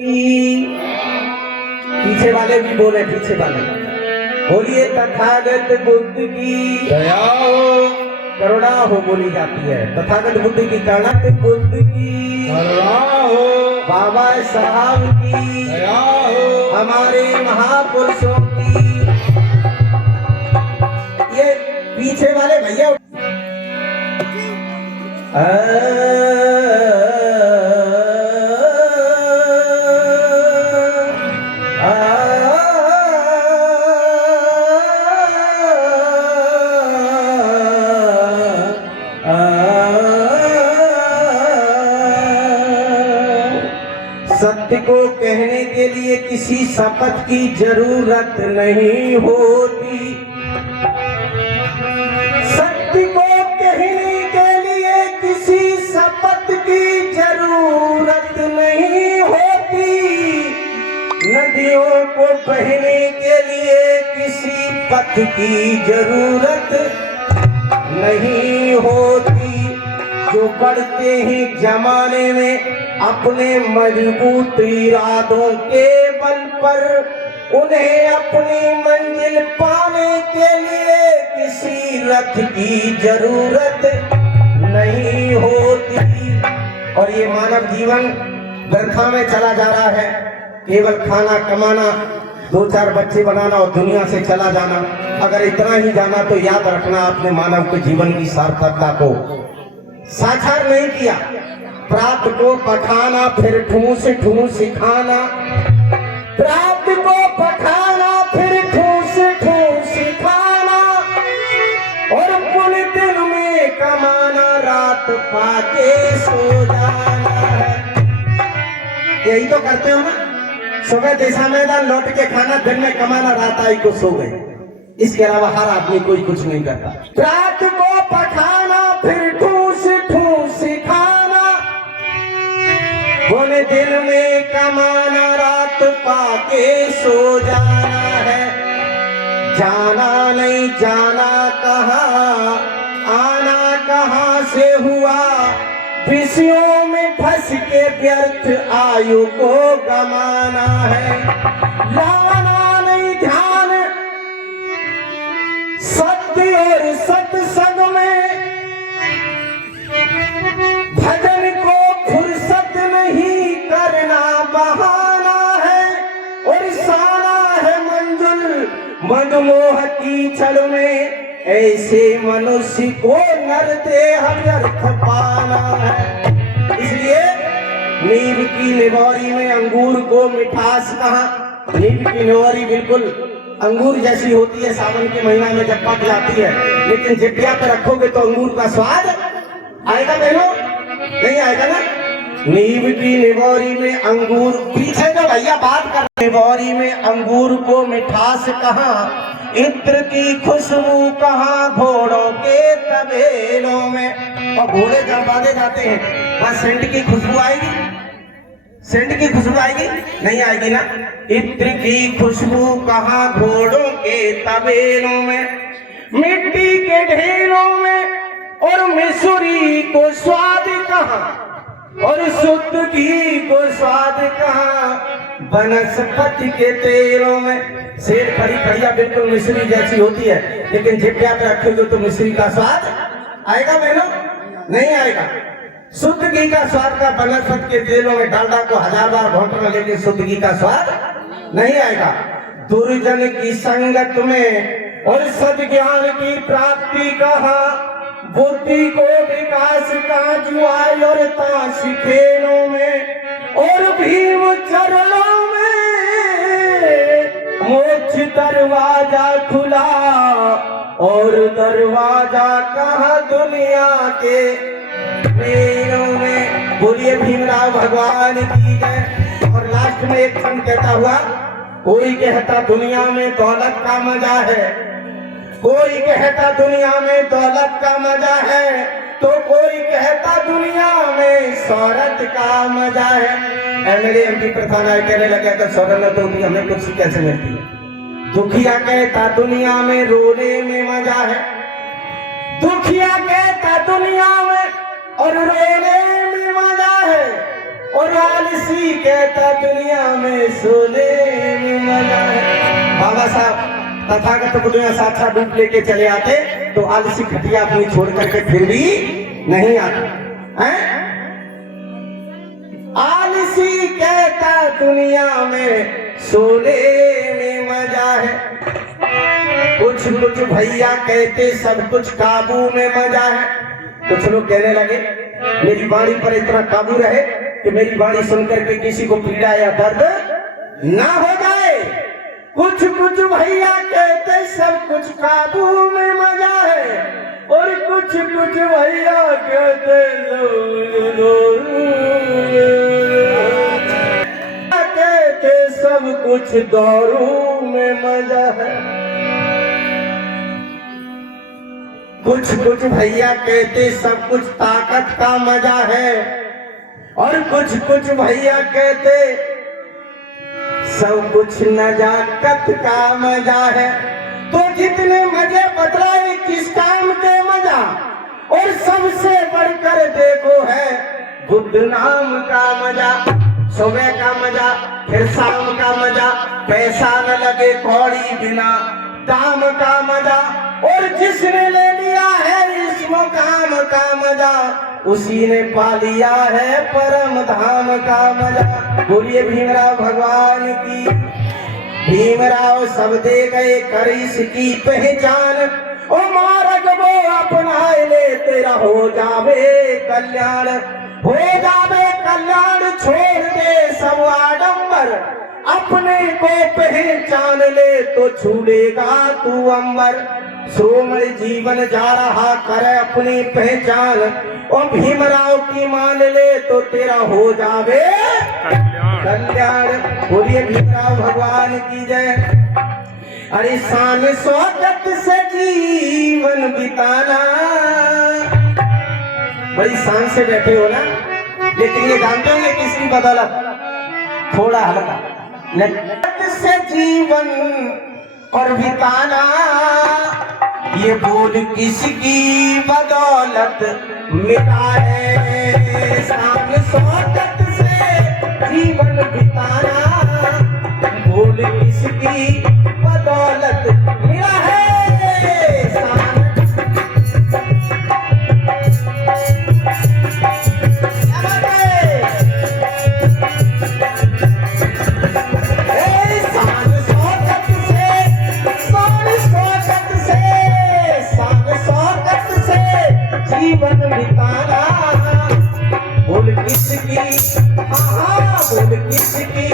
की पीछे वाले भी बोले, पीछे वाले बोलिए तथागत बुद्ध की दया हो, करुणा हो बोली जाती है। तथागत बुद्ध की करुणा, बुद्ध की करुणा हो, बाबा साहब की दया हो, हमारे महापुरुषों की। ये पीछे वाले भैया सत्य को कहने के लिए किसी शपथ की जरूरत नहीं होती। सत्य को कहने के लिए किसी शपथ की जरूरत नहीं होती। नदियों को बहने के लिए किसी पथ की जरूरत नहीं होती। जो बढ़ते हैं जमाने में अपने मजबूत इरादों के बल पर, उन्हें अपनी मंजिल पाने के लिए किसी रथ की जरूरत नहीं होती। और ये मानव जीवन व्यर्था में चला जा रहा है। केवल खाना कमाना, 2-4 बच्चे बनाना और दुनिया से चला जाना। अगर इतना ही जाना तो याद रखना आपने मानव के जीवन की सार्थकता को साकार नहीं किया। प्राप्त को पठाना फिर ठूस ठूस खाना, प्राप्त को पठाना फिर ठूस ठूस खाना, और पूरे दिन में कमाना रात पाके सो जाना है। यही तो करते हो ना, सुबह देशा मैदान लौट के खाना, दिन में कमाना रात आई को सो गए। इसके अलावा हर आदमी कोई कुछ नहीं करता। रात को पठाना फिर ठूस ठूस खाना, बोले दिन में कमाना रात पाके सो जाना है। जाना नहीं जाना कहाँ, आना कहाँ से हुआ, विषयों में फंस के व्यर्थ आयु को गमाना है। लाना नहीं ध्यान सत्य और सत्संग में, भजन को फुर्सत नहीं करना बहाना है। और साना है मंजुल मनमोह की छल में, ऐसे मनुष्य को नरते व्यर्थ पाना है। इसलिए नीम की निवारी में अंगूर को मिठास कहाँ। नीम की निवारी बिल्कुल अंगूर जैसी होती है सावन के महीना में जब पक जाती है, लेकिन जिब्बिया पे रखोगे तो अंगूर का स्वाद आएगा बहनों, नहीं आएगा ना। नीम की निवारी में अंगूर, पीछे जो भैया बात कर, निवारी में अंगूर को मिठास कहाँ, इत्र की खुशबू कहाँ, घोड़ों के तबेलों में। और घोड़े जब बांधे जाते हैं वहां सेंट की खुशबू आएगी, सेंट की खुशबू आएगी नहीं आएगी ना। इत्र की खुशबू कहाँ, घोड़ों के तबेलों में, मिट्टी के ढेरों में, और मिसरी को स्वाद कहाँ, और शुद्ध घी को स्वाद कहाँ, वनस्पति के तेलों में। सेब खड़ी खड़िया बिल्कुल मिश्री जैसी होती है, लेकिन जिब्बिया पे रखोगे तो मिश्री का स्वाद आएगा बहनों, नहीं आएगा। शुद्ध घी का स्वाद का वनस्पति के तेलों में, डालडा को 1000 बार घोटना लेकिन शुद्ध घी का स्वाद नहीं आएगा। दुर्जन की संगत में और सद्ज्ञान की प्राप्ति कहाँ, बुद्धि को विकास का जुआई और ताश खेलों में, और भीम चरणों में मोक्ष दरवाजा खुला, और दरवाजा कहाँ दुनिया के मेलों में। बोलिए भीमराव भगवान की जय। और लास्ट में एक क्षण कहता हुआ, कोई कहता दुनिया में दौलत का मजा है, कोई कहता दुनिया में दौलत का मजा है, तो कोई कहता दुनिया में शोहरत का मजा है। एमएलए एमपी प्रधान आए कहने लगे अगर शोहरत होती हमें कुछ कैसे मिलती है। दुखिया कहता दुनिया में रोने में मजा है, दुखिया कहता दुनिया में और रोने में मजा है, और आलसी कहता दुनिया में सोने में मजा है। बाबा साहब तथागत को दुनिया साक्षात रूप लेके चले आते तो आलसी खटिया अपनी छोड़ करके फिर भी नहीं आते हैं। आलसी कहता दुनिया में सोने में मजा है। कुछ कुछ भैया कहते सब कुछ काबू में मजा है। कुछ लोग कहने लगे मेरी वाणी पर इतना काबू रहे कि मेरी वाणी सुनकर के किसी को पीड़ा या दर्द ना हो जाए। कुछ कुछ भैया कहते सब कुछ काबू में मजा है और कुछ कुछ भैया कहते सब कुछ दारू में मजा है। कुछ कुछ भैया कहते सब कुछ ताकत का मजा है और कुछ कुछ भैया कहते सब कुछ नजाकत का मजा है। तो जितने मजे बतलाए किस काम के मजा और सबसे बढ़कर देखो है बुद्ध नाम का मजा। सुबह का मजा फिर शाम का मजा, पैसा न लगे कौड़ी बिना दाम का मजा और जिसने ले लिया है इस मुकाम का मजा उसी ने पा लिया है परम धाम का मजा। बोलिए भीमराव भगवान की। भीमराव सब दे गए कर इसकी पहचान ओ मार्ग वो अपनाए ले तेरा हो जावे कल्याण। हो जावे कल्याण छोड़ दे सब आडंबर अपने को पहचान ले तो छूलेगा तू अंबर। सोमर जीवन जा रहा कर अपनी पहचान और भीमराव की मान ले तो तेरा हो जावे कल्याण। बोलिए भीमराव भगवान की जय। अरे शान शौकत से जीवन बिताना। बड़ी शान से बैठे हो ना लेकिन ये जानते होंगे किसकी बदौलत थोड़ा हल्का से जीवन और बिताना। ये बोल किसकी बदौलत मिला है। शान शौकत से जीवन बिताना बोल किसकी बदौलत मिला है। जीवन बिताना बोल किसकी बोल किसकी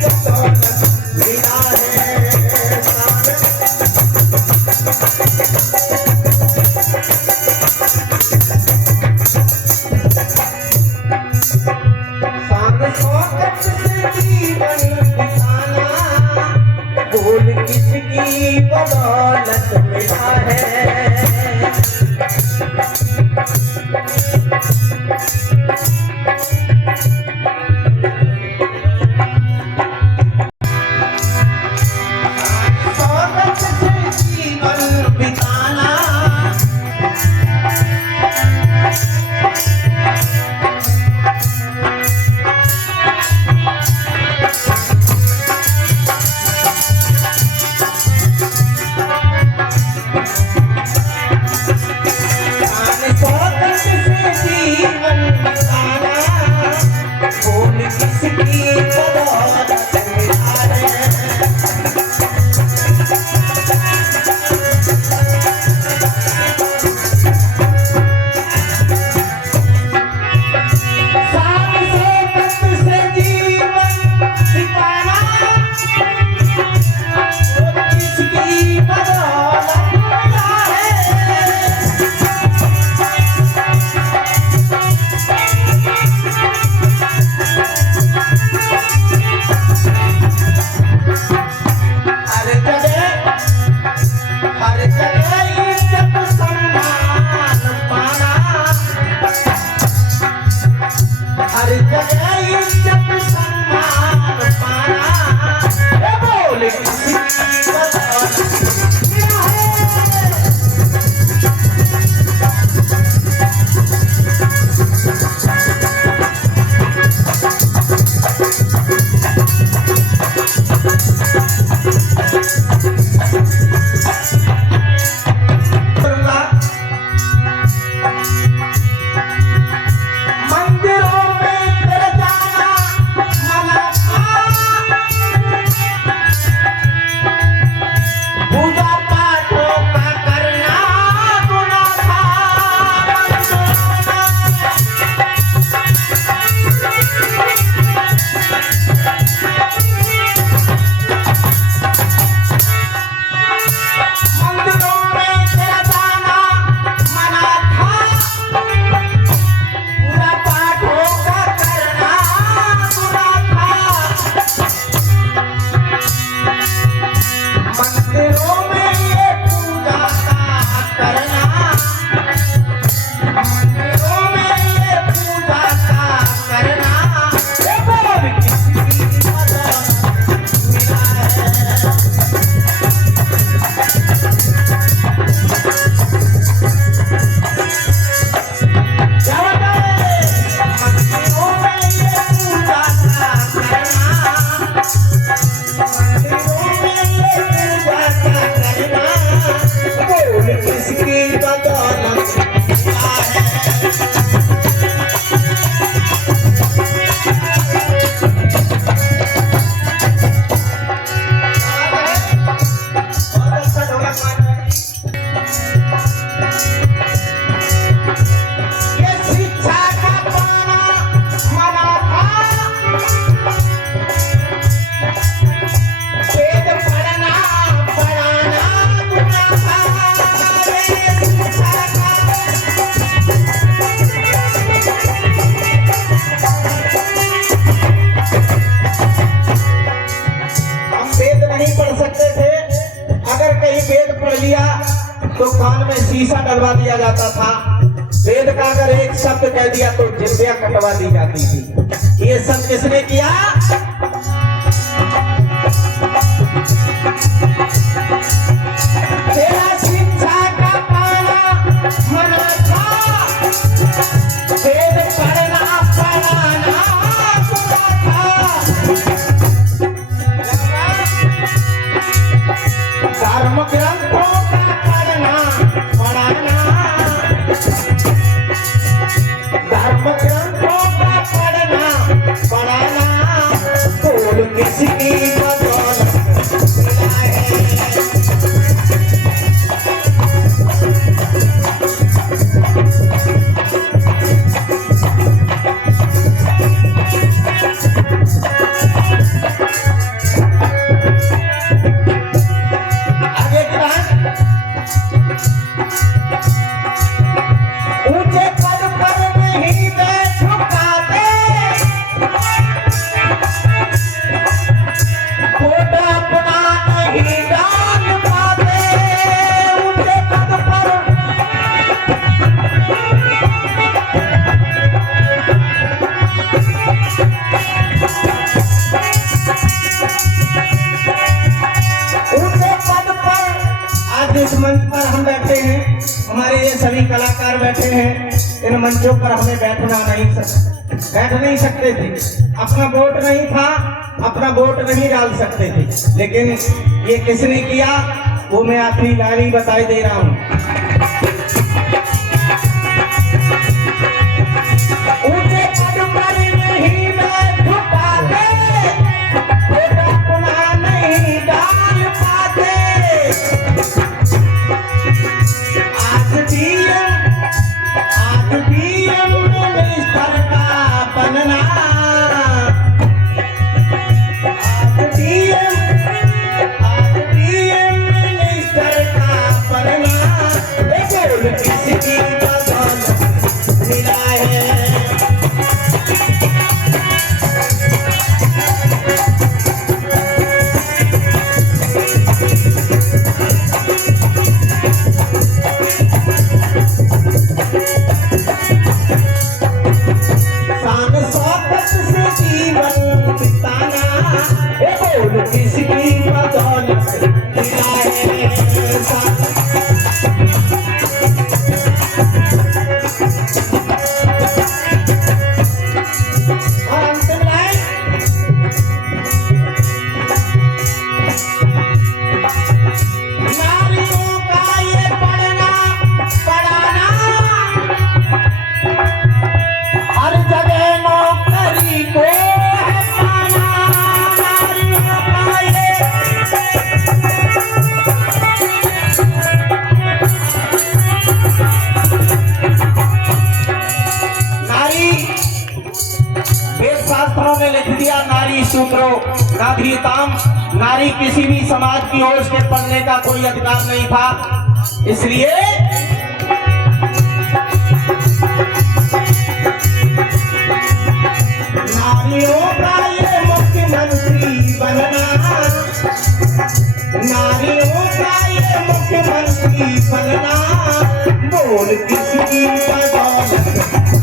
बदौलत मिला है। कहीं वेद पढ़ लिया तो कान में शीशा डलवा दिया जाता था। वेद का अगर एक शब्द कह दिया तो जिब्बिया कटवा दी जाती थी। ये सब किसने किया? तेरा शिक्षा का पाना मना था, वेद पढ़ना पढ़ाना बुरा था। धर्म ग्रंथों का पढ़ना पढ़ाना, धर्म ग्रंथों का पढ़ना पढ़ाना, बोल किसकी बदौलत मिला है। ऊंचे पद पर नहीं बैठ पाते, खोटा अपना नहीं डाल पाते। ऊंचे पद पर ऊंचे पद पर आज इस मंच पर हम बैठे हैं, हमारे ये सभी कलाकार बैठे हैं, इन मंचों पर हमें बैठ नहीं सकते थे। अपना वोट नहीं था, अपना वोट नहीं डाल सकते थे, लेकिन ये किसने किया वो मैं आखिरी लाइन बताई दे रहा हूँ। ऊंचे पद पर नहीं बैठ पाते, खोटा अपना नहीं डाल पाते। आज पीएम मिनिस्टर का बनना, आज पीएम मिनिस्टर का बनना, बोल किसकी बदौलत मिला है। शान शौकत से जीवन बिताना, बोल किसकी बदौलत मिला है। और अंतिम लाइन, नारियों का ये पढ़ना पढ़ाना, हर जगह नौकरी को है पाना। नारियों का ये नारी, वेद शास्त्रों में लिख दिया नारी शूद्रो नाधीताम, नारी किसी भी समाज की ओर से पढ़ने का कोई अधिकार नहीं था। इसलिए नारियों का ये मुख्यमंत्री बनना, नारियों का ये मुख्यमंत्री बनना, बोल किसकी बदौलत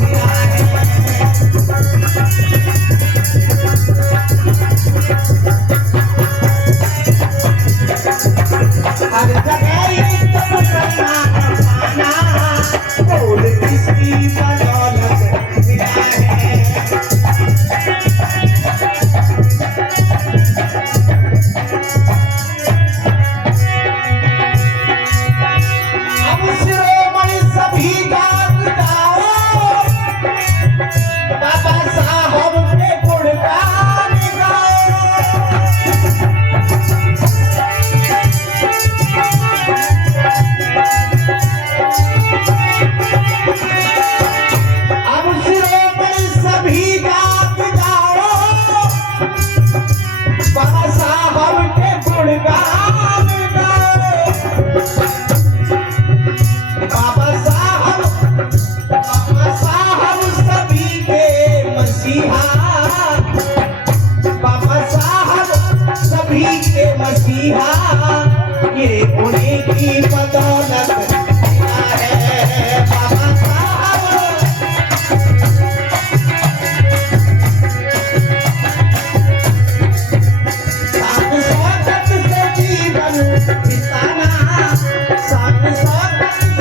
मिला है। हर जगह इज्जत करना पाना, बोल किसकी बदौलत मिला है। अब शिरोमणि सभी जाग जाओ, बाबा साहब के गुणगान गाओ। अब शिरोमणि सभी जाग जाओ, बाबा साहब के गुणगान गाओ। बाबा साहब सभी के मसीहा, बाबा साहब सभी के मसीहा, ये की बदौलत मिला है बाबा साहब। शान शौकत से जीवन बिताना, शान शौकत